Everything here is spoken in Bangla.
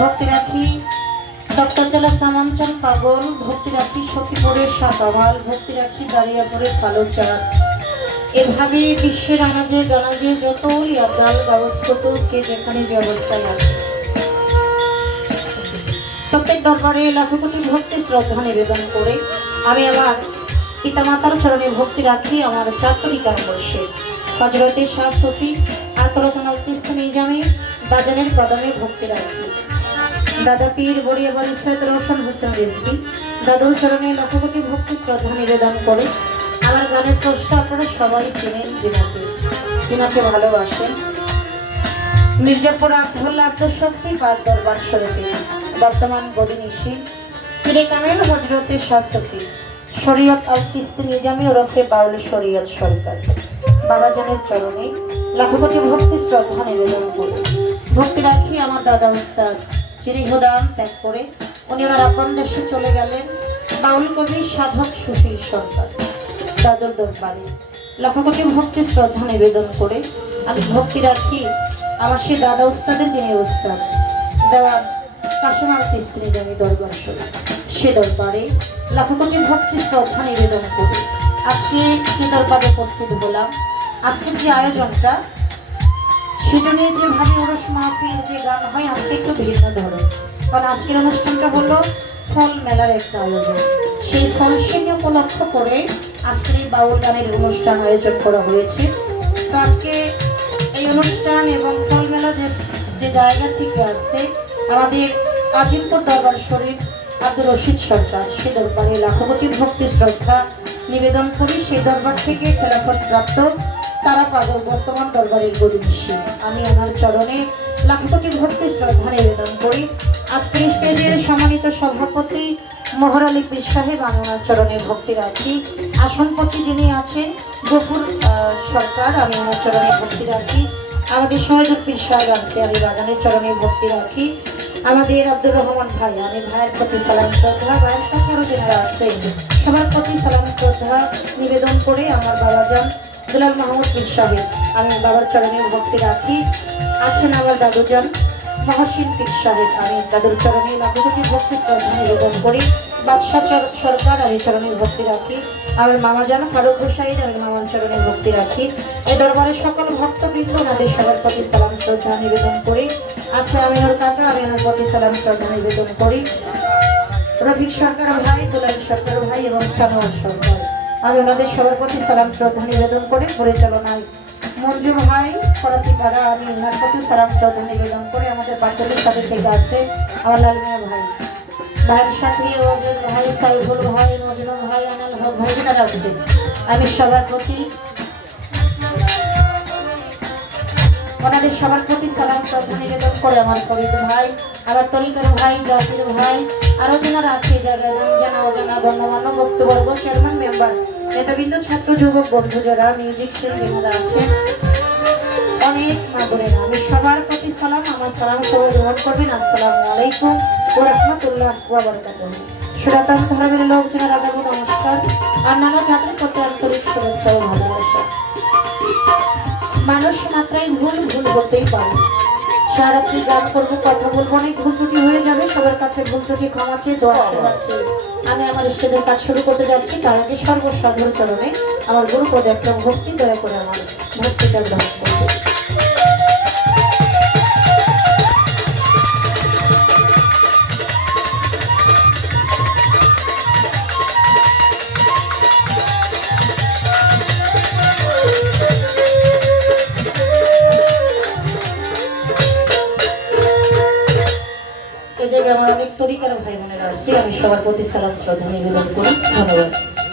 ভক্তি রাখি দপ্তরতলা শ্যামাঞ্চল পাগল, ভক্তি রাখি সখীপুরের সাতাওয়াল, ভক্তি রাখি দাঁড়িয়াপুরের কালো চাঁদ। এভাবে বিশ্বের আনাজে গানাজে যত লিয়াজাল ব্যবস্থিত যে যেখানে যে অবস্থায় আছে প্রত্যেক দরবারে লাখো কোটি ভক্তি শ্রদ্ধা নিবেদন করে আমি আমার পিতামাতার চরণে ভক্তি রাখি। আমার চাকরিকার বর্ষে হজরতে শাহ সফি আতরসনাল চিস্তি নিজামে বাজানের কদমে ভক্তি রাখি। দাদা পীর বড়িয়া বাড়ি সৈয়দ রোশন হোসেন রিজভী দাদুর চরণে লাখো কোটি ভক্তি শ্রদ্ধা নিবেদন করে আমার গানের স্রষ্টা আপনারা সবাই চেনেন, যিনাকে ভালোবাসেন। মির্জাপুর আব্দুল্লাহ আব্দুল শক্তি পাক দরবার শরীফে বর্তমান গদিনিশী পীরে কামেল হযরতে শাহ সফি শরীয়ত আল চিস্তি নিজামী ওরফে বাউল শরীয়ত সরকার বাবাজানের চরণে লাখো কোটি ভক্তি শ্রদ্ধা নিবেদন করে ভক্তি রাখি আমার দাদা উস্তাদ যিনি হুদান ত্যাগ করে উনি ওনার আপন দেশে চলে গেলেন। বাউল কবি সাধক সুফি সরকার দাদুর দরবারে লাখো কোটি ভক্তি শ্রদ্ধা নিবেদন করে আমি ভক্তি রাখি আমার সেই দাদা উস্তাদের যিনি উস্তাদ দেওয়ার কাশেম আল চিস্তি নিজামী দরবার শরীফ সে দরবারে লাখো কোটি ভক্তি শ্রদ্ধা নিবেদন করে আজকে সে দরবারে উপস্থিত হলাম। আজকের যে আয়োজনটা সেটা নিয়ে যেভাবে ওরস মাহফিল যে গান হয় আজকে একটু ভিন্ন ধরনের, কারণ আজকের অনুষ্ঠানটা হলো ফল মেলার একটা আয়োজন। সেই ফলসিনী উপলক্ষ করে আজকের এই বাউল গানের অনুষ্ঠান আয়োজন করা হয়েছে। তো আজকে এই অনুষ্ঠান এবং ফল মেলা যে জায়গা থেকে আসছে আমাদের আজিমপুর দরবার শরীফ আব্দুর রশিদ সরকার সে দরবারে লাখো কোটি ভক্তি শ্রদ্ধা নিবেদন করি। সেই দরবার থেকে খেলাফত প্রাপ্ত তারা পাগল বর্তমান দরবারের গদিনিশী আমি আমার চরণে লাখো কোটি ভক্তি শ্রদ্ধা নিবেদন করি। আজকের স্টেজের সম্মানিত সভাপতি মোহর আলী পীর সাহেব আমি ওনার চরণে ভক্তি রাখি। আসনপতি যিনি আছেন গফুর সরকার আমি ওনার চরণে ভক্তি রাখি। আমাদের সহযোগ পীর সাহেব আছে আমি বাগানের চরণে ভক্তি রাখি। আমাদের আব্দুর রহমান ভাই আমি ভাইয়ের প্রতি সালাম শ্রদ্ধা, ভাইয়ের সাথে আরো যারা আছে সবার প্রতি সালাম শ্রদ্ধা নিবেদন করে আমার বাবাজান দুলাল মাহমুদ পীর সাহেব আমি বাবার চরণে ভক্তি রাখি। আছেন আমার দাদুজান মহসিন পীর সাহেব আমি দাদুর চরণে লাখো কোটি ভক্তি শ্রদ্ধা নিবেদন করি। বাদশাহ সরকার আমি চরণে ভক্তি রাখি। আমার মামাজান ফারুক হুসাইন আমি মামার চরণে ভক্তি রাখি। এই দরবারের সকল ভক্তবৃন্দ ওনাদের সবার প্রতি সালাম শ্রদ্ধা নিবেদন করি। আচ্ছা আমি ওর কাকা আমি ওনার প্রতি সালাম শ্রদ্ধা নিবেদন করি। রফিক সরকার ভাই, দুলাল সরকার ভাই এবং সানোয়ার সরকার আমি ওনাদের সবার প্রতি সালাম শ্রদ্ধা নিবেদন করে পরিচালনায় মঞ্জু ভাই ফরাতিপাড়া আমি ওনার প্রতি সালাম শ্রদ্ধা নিবেদন করে আমাদের বাচ্চাদের সাথে থেকে আছে আমার লালমিয়া ভাই, ভাইয়ের সাথে ওজন ভাই, সাইফুল ভাই, মজনু ভাই, আনাল হক ভাই যারা আছে আমি সবার প্রতি ওনাদের সবার প্রতি সালাম শ্রদ্ধা নিবেদন করে আমার ফরিদ ভাই, আমার তরিকার ভাই, জাতির ভাই আরো যারা আছে যারা নাম জানা অজানা গণ্যমান্য বক্তবর্গ চেয়ারম্যান মেম্বার নেতাবৃন্দ ছাত্র যুবক বন্ধু যারা মিউজিক শিল্পী যারা আছেন অনেক মা বোনেরা আমি সবার প্রতি সালাম আমার সালাম সবাই গ্রহণ করবেন। আসসালামু আলাইকুম ওয়া রাহমাতুল্লাহি ওয়া বারাকাতুহু। সনাতন ধর্মের লোকজনের আদাব নমস্কার আর নানা জাতির প্রতি আন্তরিক শুভেচ্ছা ও ভালোবাসা। মানুষ মাত্রাই ভুল করতেই পারে। সারাত্রি গান করবো কথা বলবো অনেক ভুল ত্রুটি হয়ে যাবে, সবার কাছে ভুল ত্রুটি ক্ষমা চেয়ে দোয়া করছি। আমি আমার স্টেজের কাজ শুরু করতে যাচ্ছি তার আগে সর্বসাধারণ চরণে আমার গুরু পদে একটা ভক্তি দয়া করে আমার ভক্তিটা গ্রহণ করবে। আমার অনেক তরিকার ভাই বোনেরা আছে আমি সবার প্রতি সালাম শ্রদ্ধা নিবেদন করি। ধন্যবাদ।